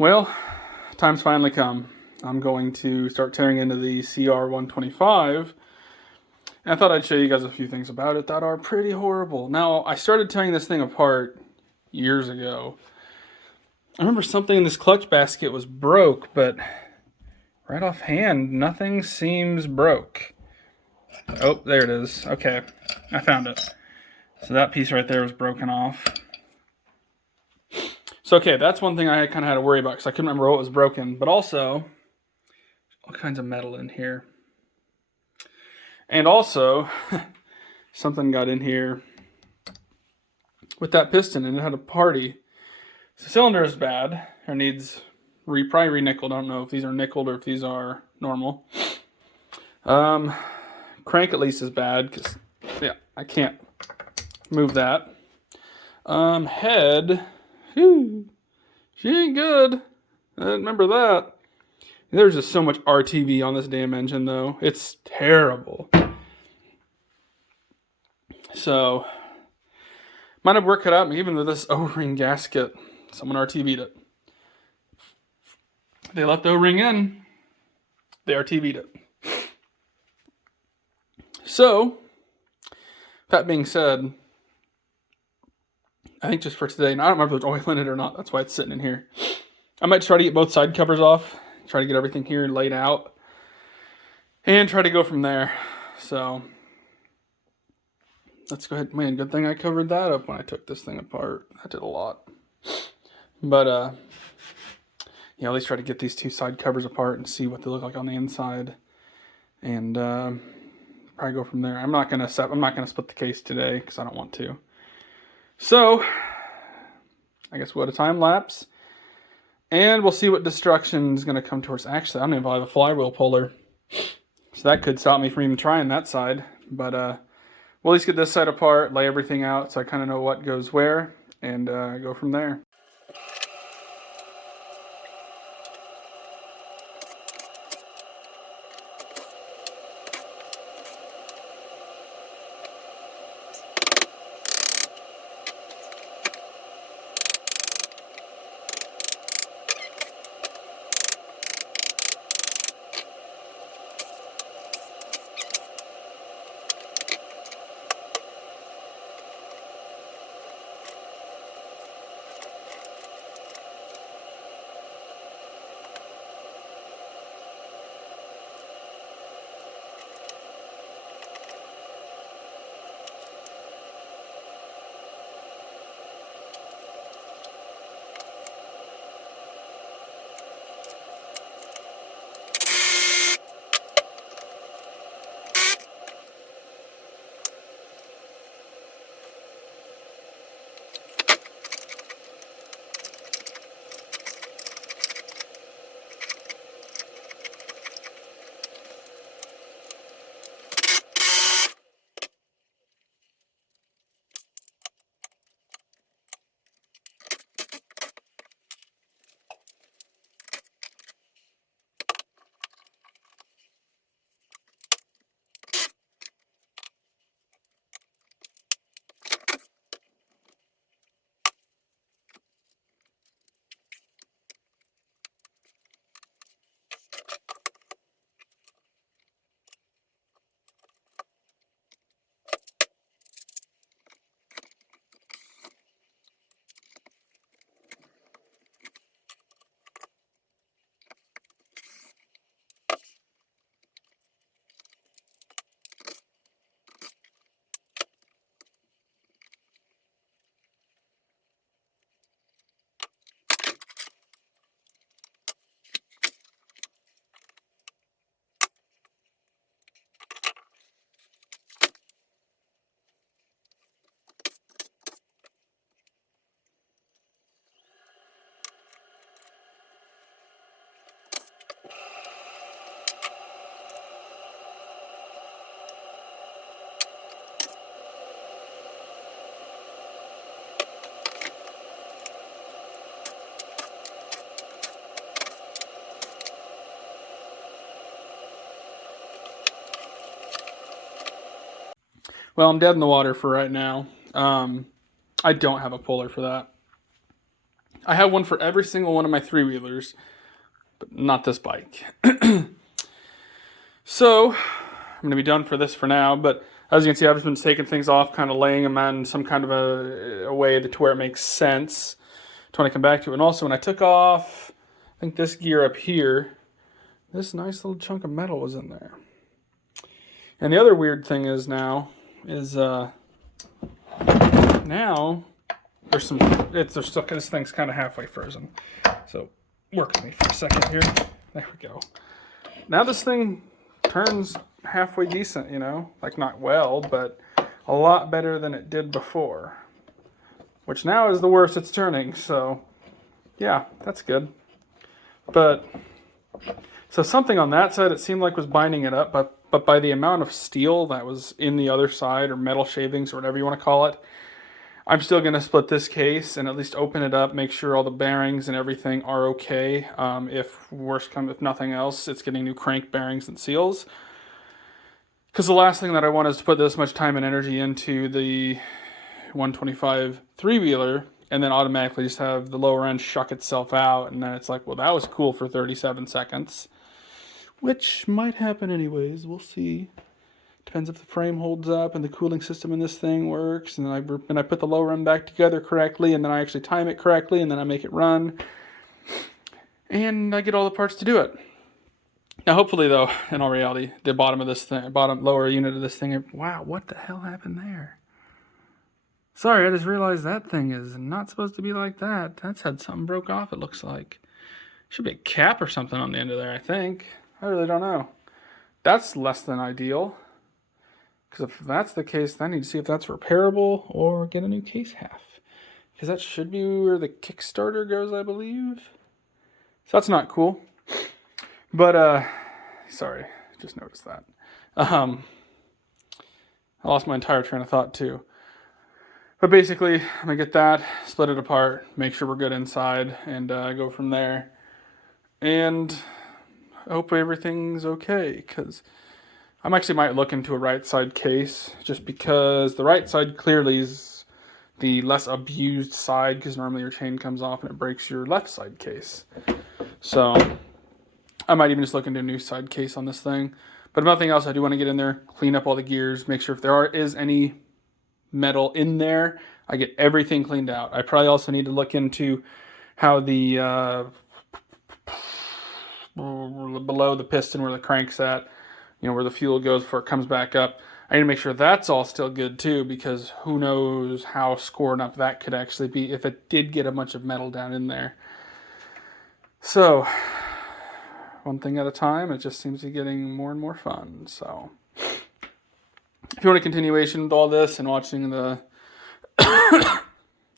Well, time's finally come. I'm going to start tearing into the CR125. And I thought I'd show you guys a few things about it that are pretty horrible. Now, I started tearing this thing apart years ago. I remember something in this clutch basket was broke, but right offhand, nothing seems broke. Oh, there it is. Okay, I found it. So that piece right there was broken off. So, okay, that's one thing I kind of had to worry about because I couldn't remember what was broken. But also, all kinds of metal in here. And also, something got in here with that piston and it had a party. The cylinder is bad, or needs probably re-nickeled. I don't know if these are nickeled or if these are normal. Crank at least is bad because, yeah, I can't move that. Head, whew, she ain't good. I remember that. There's just so much RTV on this damn engine, though. It's terrible. So, might have worked it out, even with this O-ring gasket. Someone RTV'd it. They left the O-ring in. They RTV'd it. So, that being said, I think just for today, and I don't remember if there's oil in it or not. That's why it's sitting in here. I might try to get both side covers off. Try to get everything here laid out. And try to go from there. So, let's go ahead. Man, good thing I covered that up when I took this thing apart. That did a lot. But, yeah, at least try to get these two side covers apart and see what they look like on the inside. And probably go from there. I'm not gonna split the case today because I don't want to. So, I guess we'll go to time lapse. And we'll see what destruction is going to come towards. Actually, I don't even know if I have a flywheel puller. So that could stop me from even trying that side. But we'll at least get this side apart, lay everything out so I kind of know what goes where, and go from there. Well, I'm dead in the water for right now. I don't have a puller for that. I have one for every single one of my three-wheelers, but not this bike. So, I'm going to be done for this for now, but as you can see, I've just been taking things off, kind of laying them in some kind of a way to where it makes sense to when I come back to it. And also, when I took off, I think this gear up here, this nice little chunk of metal was in there. And the other weird thing is now there's some, there's still, this thing's kind of halfway frozen. So work with me for a second here. There we go. Now this thing turns halfway decent, you know, like not well, but a lot better than it did before, which now is the worst it's turning. So yeah, that's good. But so something on that side, it seemed like was binding it up, but by the amount of steel that was in the other side, or metal shavings, or whatever you want to call it, I'm still going to split this case and at least open it up, make sure all the bearings and everything are okay. If worst comes, if nothing else, it's getting new crank bearings and seals. Because the last thing that I want is to put this much time and energy into the 125 three-wheeler and then automatically just have the lower end shuck itself out, and then it's like, well, that was cool for 37 seconds. Which might happen anyways, we'll see. Depends if the frame holds up and the cooling system in this thing works, and then I put the lower end back together correctly, and then I actually time it correctly, and then I make it run. And I get all the parts to do it. Now hopefully though, in all reality, the bottom of this thing, lower unit of this thing, wow, what the hell happened there? Sorry, I just realized that thing is not supposed to be like that. That's had something broke off, it looks like. Should be a cap or something on the end of there, I think. I really don't know. That's less than ideal. Because if that's the case, then I need to see if that's repairable or get a new case half. Because that should be where the Kickstarter goes, I believe. So that's not cool. But, sorry, just noticed that. I lost my entire train of thought too. But basically, I'm going to get that, split it apart, make sure we're good inside, and go from there. And I hope everything's okay, because I actually might look into a right side case, just because the right side clearly is the less abused side, because normally your chain comes off and it breaks your left side case. So I might even just look into a new side case on this thing. But if nothing else, I do want to get in there, clean up all the gears, make sure if there is any metal in there, I get everything cleaned out. I probably also need to look into how the below the piston where the crank's at, you know, where the fuel goes before it comes back up. I need to make sure that's all still good too, because who knows how scored up that could actually be if it did get a bunch of metal down in there. So one thing at a time, it just seems to be getting more and more fun. So if you want a continuation with all this and watching the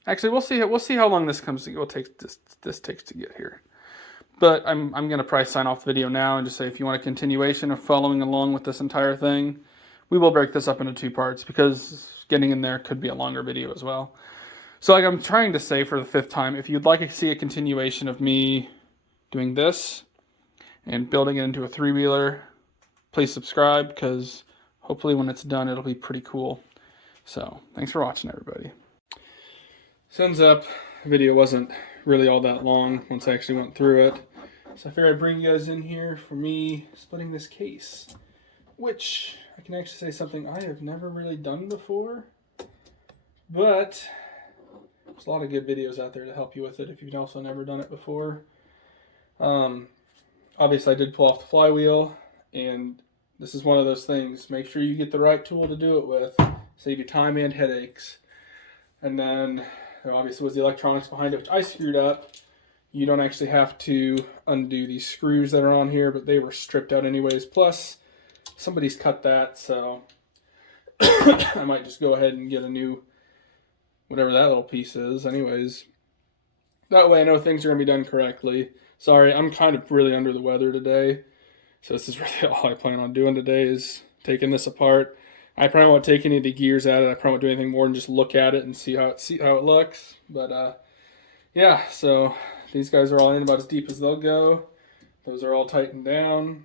actually we'll see how long this takes to get here. But I'm going to probably sign off the video now and just say if you want a continuation of following along with this entire thing, we will break this up into 2 parts, because getting in there could be a longer video as well. So like I'm trying to say for the 5th time, if you'd like to see a continuation of me doing this and building it into a 3-wheeler, please subscribe, because hopefully when it's done, it'll be pretty cool. So thanks for watching, everybody. Sun's up. The video wasn't really all that long once I actually went through it. So I figured I'd bring you guys in here for me splitting this case, which I can actually say something I have never really done before, but there's a lot of good videos out there to help you with it if you've also never done it before. Obviously I did pull off the flywheel, and this is one of those things. Make sure you get the right tool to do it with. Save you time and headaches. And then there obviously was the electronics behind it, which I screwed up. You don't actually have to undo these screws that are on here, but they were stripped out anyways. Plus, somebody's cut that, so I might just go ahead and get a new, whatever that little piece is. Anyways, that way I know things are going to be done correctly. Sorry, I'm kind of really under the weather today, so this is really all I plan on doing today is taking this apart. I probably won't take any of the gears out of it. I probably won't do anything more than just look at it and see how it looks. But yeah, so these guys are all in about as deep as they'll go. Those are all tightened down.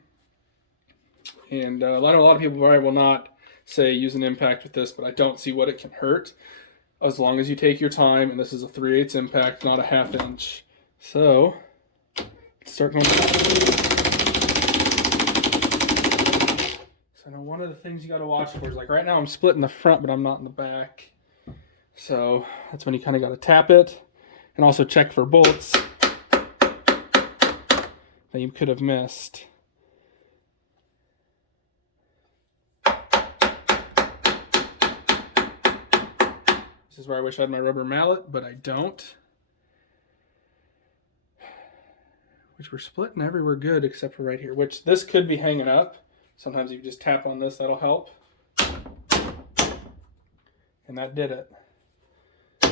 And I know a lot of people probably will not say use an impact with this, but I don't see what it can hurt. as long as you take your time, and this is a 3/8 impact, not a 1/2 inch. So, let's start going. So now one of the things you got to watch for is, like, right now I'm splitting the front, but I'm not in the back. So that's when you kind of got to tap it, and also check for bolts that you could have missed. This is where I wish I had my rubber mallet, but I don't. Which we're splitting everywhere good except for right here, which this could be hanging up. Sometimes you just tap on this, that'll help. And that did it. So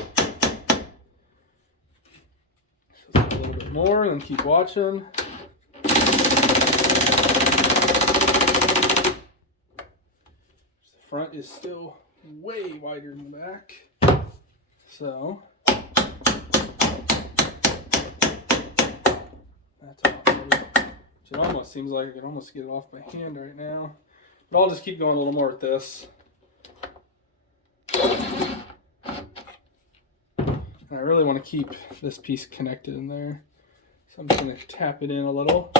let's do a little bit more and then keep watching. The front is still way wider than the back. So that's it almost seems like I can almost get it off my hand right now. But I'll just keep going a little more with this. And I really want to keep this piece connected in there. So I'm just going to tap it in a little.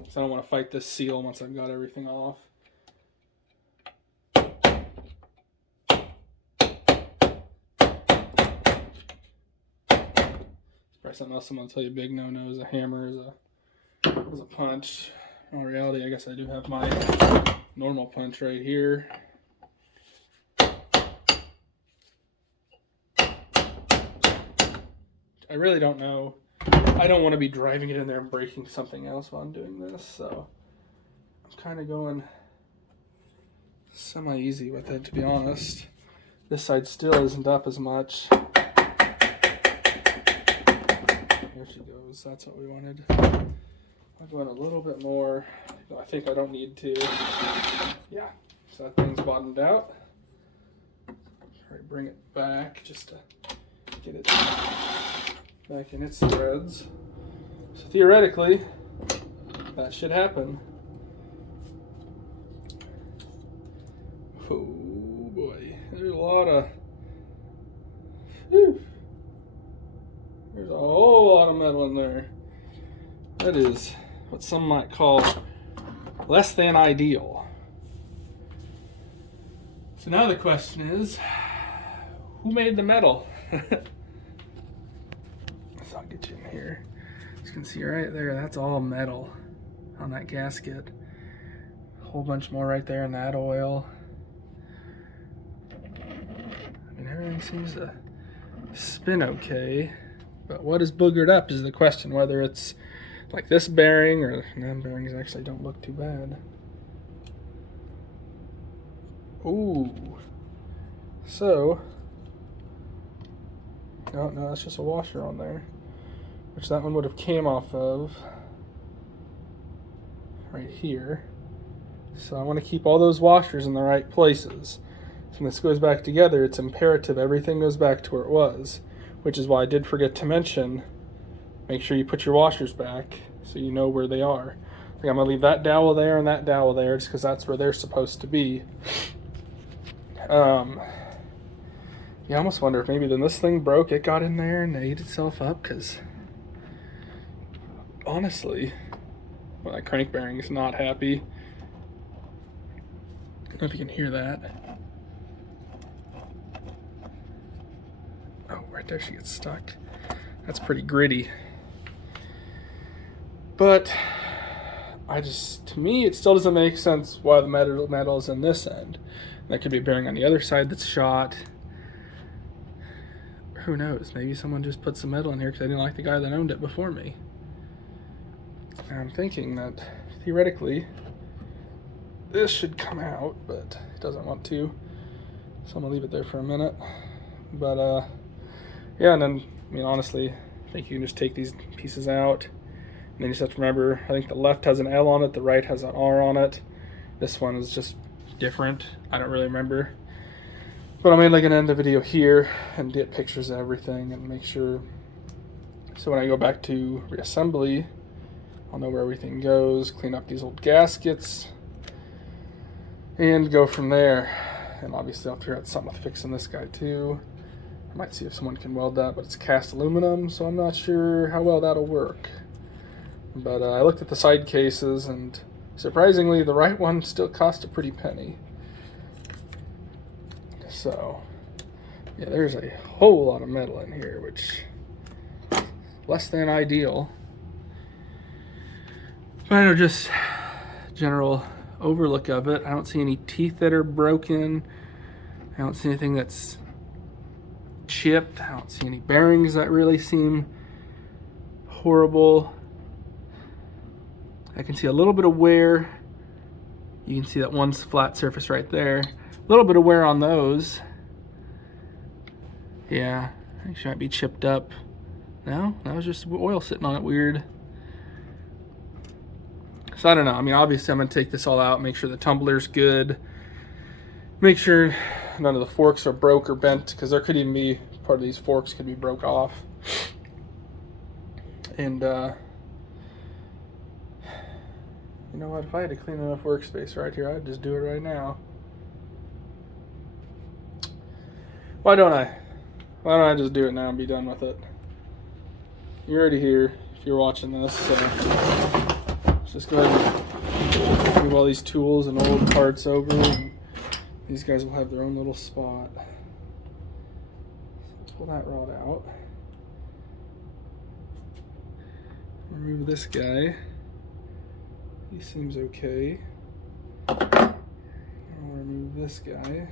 Because I don't want to fight this seal once I've got everything off. Something else I'm going to tell you, big no-no is a hammer, is a punch. In reality, I guess I do have my normal punch right here. I really don't know. I don't want to be driving it in there and breaking something else while I'm doing this, so I'm kind of going semi-easy with it, to be honest. This side still isn't up as much. There she goes. That's what we wanted. I'll go in a little bit more. I think I don't need to. Yeah. So that thing's bottomed out. Try to bring it back just to get it back in its threads. So theoretically, that should happen. Oh boy. There's a lot of... Whew. There's a whole lot of metal in there. That is what some might call less than ideal. So now the question is, who made the metal? So I'll get you in here. As you can see right there, that's all metal on that gasket. A whole bunch more right there in that oil. I mean, everything seems to spin okay. But what is boogered up is the question, whether it's like this bearing or them bearings actually don't look too bad. Ooh. So, no, that's just a washer on there, which that one would have came off of right here. So I want to keep all those washers in the right places. So when this goes back together, it's imperative everything goes back to where it was. Which is why I did forget to mention, make sure you put your washers back so you know where they are. Like I'm going to leave that dowel there and that dowel there just because that's where they're supposed to be. Yeah, I almost wonder if maybe then this thing broke, it got in there and ate itself up, because honestly, well, that crank bearing is not happy. I don't know if you can hear that. Oh, right there she gets stuck. That's pretty gritty. But to me, it still doesn't make sense why the metal is in this end. That could be a bearing on the other side that's shot. Who knows? Maybe someone just put some metal in here because they didn't like the guy that owned it before me. And I'm thinking that theoretically this should come out, but it doesn't want to. So I'm gonna leave it there for a minute. But yeah, and then, I mean, honestly, I think you can just take these pieces out. And then you just have to remember, I think the left has an L on it, the right has an R on it. This one is just different. I don't really remember. But I'm going to end the video here and get pictures of everything and make sure. So when I go back to reassembly, I'll know where everything goes, clean up these old gaskets, and go from there. And obviously I'll figure out something with fixing this guy too. I might see if someone can weld that, but it's cast aluminum, so I'm not sure how well that'll work. But I looked at the side cases, and surprisingly, the right one still cost a pretty penny. So, yeah, there's a whole lot of metal in here, which is less than ideal. But I know, just general overlook of it. I don't see any teeth that are broken. I don't see anything that's chipped. I don't see any bearings that really seem horrible. I can see a little bit of wear. You can see that one flat surface right there. A little bit of wear on those. Yeah, I think she might be chipped up. No, that was just oil sitting on it weird. So I don't know. I mean, obviously I'm gonna take this all out, make sure the tumbler's good. Make sure none of the forks are broke or bent, because there could even be part of these forks could be broke off. And you know what, if I had to clean enough workspace right here, I'd just do it right now. Why don't I just do it now and be done with it? You're already here if you're watching this, so let's just go ahead and move all these tools and old parts over, and these guys will have their own little spot. So let's pull that rod out. Remove this guy. He seems okay. I'll remove this guy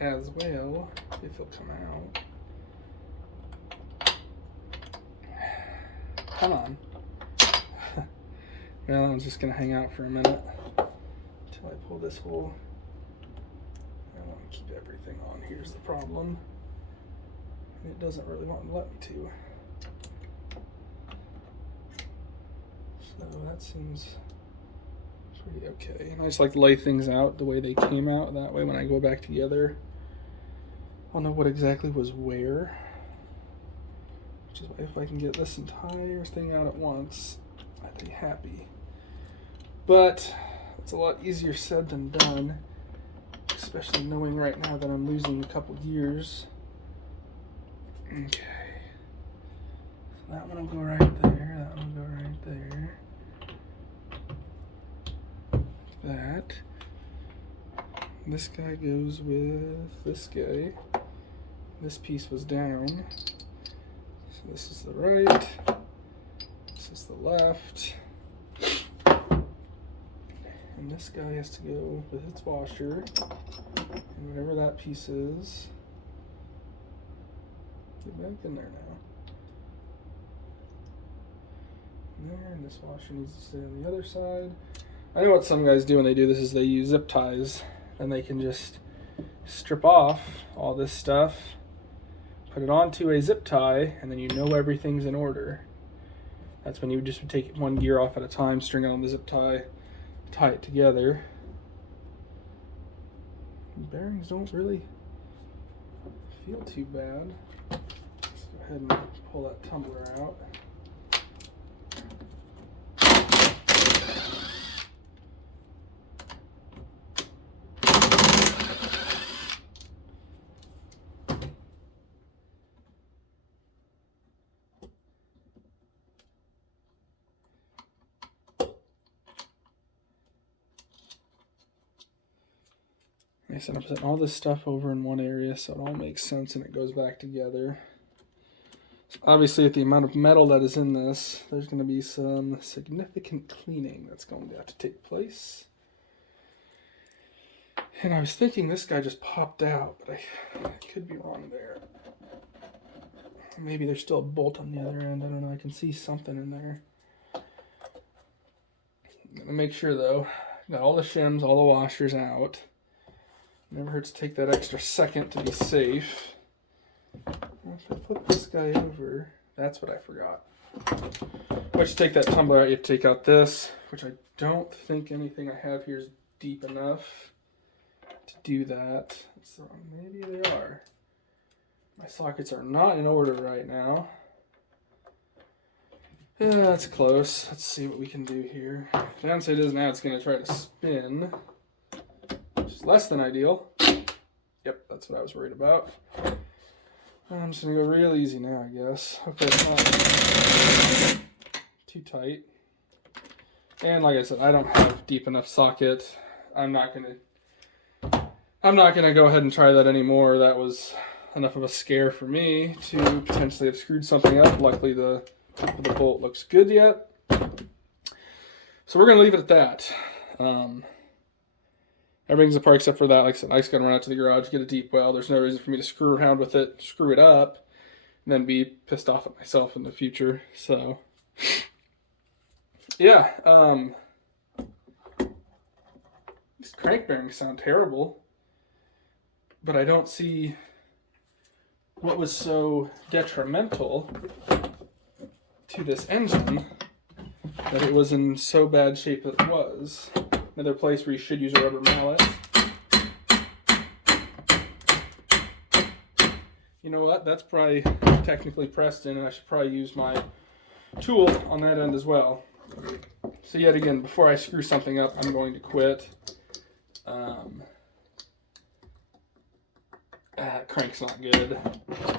as well, if he'll come out. Come on. Well, that one's just gonna hang out for a minute until I pull this hole. I want to keep everything on. Here's the problem. It doesn't really want to let me to. So that seems pretty okay. And I just like to lay things out the way they came out. That way when I go back together, I'll know what exactly was where. Which is why if I can get this entire thing out at once, I'd be happy. But it's a lot easier said than done, especially knowing right now that I'm losing a couple gears. Okay. So that one will go right there, that one will go right there. That. This guy goes with this guy. This piece was down. So this is the right. This is the left. And this guy has to go with its washer. And whatever that piece is. Get back in there now. There, and this washer needs to stay on the other side. I know what some guys do when they do this is they use zip ties, and they can just strip off all this stuff, put it onto a zip tie, and then you know everything's in order. That's when you would just take one gear off at a time, string it on the zip tie, tie it together. And bearings don't really feel too bad. Let's go ahead and pull that tumbler out. I said I'm putting all this stuff over in one area so it all makes sense and it goes back together. So obviously, with the amount of metal that is in this, there's going to be some significant cleaning that's going to have to take place. And I was thinking this guy just popped out, but I could be wrong there. Maybe there's still a bolt on the other end. I don't know. I can see something in there. I'm going to make sure, though, got all the shims, all the washers out. Never hurts to take that extra second to be safe. If I flip this guy over, that's what I forgot. Once you take that tumbler out, you have to take out this, which I don't think anything I have here is deep enough to do that. So maybe they are. My sockets are not in order right now. Yeah, that's close. Let's see what we can do here. The downside is now it's going to try to spin. is less than ideal. Yep, that's what I was worried about. I'm just gonna go real easy now, I guess. Okay, it's not too tight. And like I said, I don't have deep enough socket. I'm not gonna go ahead and try that anymore. That was enough of a scare for me to potentially have screwed something up. Luckily, the top of the bolt looks good yet. So we're gonna leave it at that. Everything's apart except for that. Like I said, I just gotta run out to the garage, get a deep well. There's no reason for me to screw around with it, screw it up, and then be pissed off at myself in the future. So, yeah. These crank bearings sound terrible, but I don't see what was so detrimental to this engine that it was in so bad shape that it was. Another place where you should use a rubber mallet. You know what? That's probably technically pressed in, and I should probably use my tool on that end as well. So yet again, before I screw something up, I'm going to quit. Crank's not good.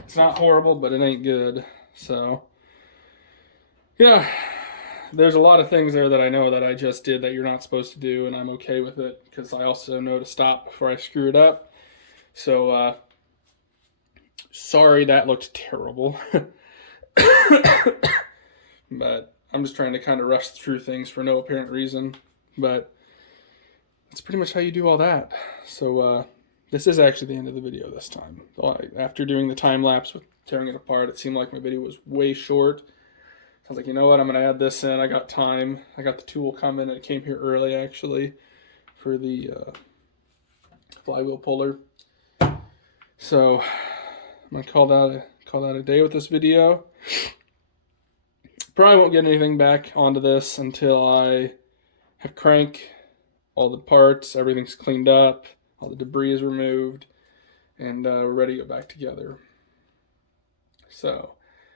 It's not horrible, but it ain't good. So, yeah. There's a lot of things there that I know that I just did that you're not supposed to do, and I'm okay with it because I also know to stop before I screw it up. So, sorry that looked terrible. But I'm just trying to kind of rush through things for no apparent reason. But that's pretty much how you do all that. So, this is actually the end of the video this time. After doing the time lapse with tearing it apart, it seemed like my video was way short. So I was like, you know what, I'm going to add this in. I got time. I got the tool coming. It came here early, actually, for the flywheel puller. So I'm going to call that a day with this video. Probably won't get anything back onto this until I have crank, all the parts, everything's cleaned up, all the debris is removed, and we're ready to go back together. So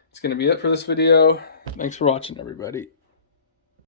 that's going to be it for this video. Thanks for watching, everybody.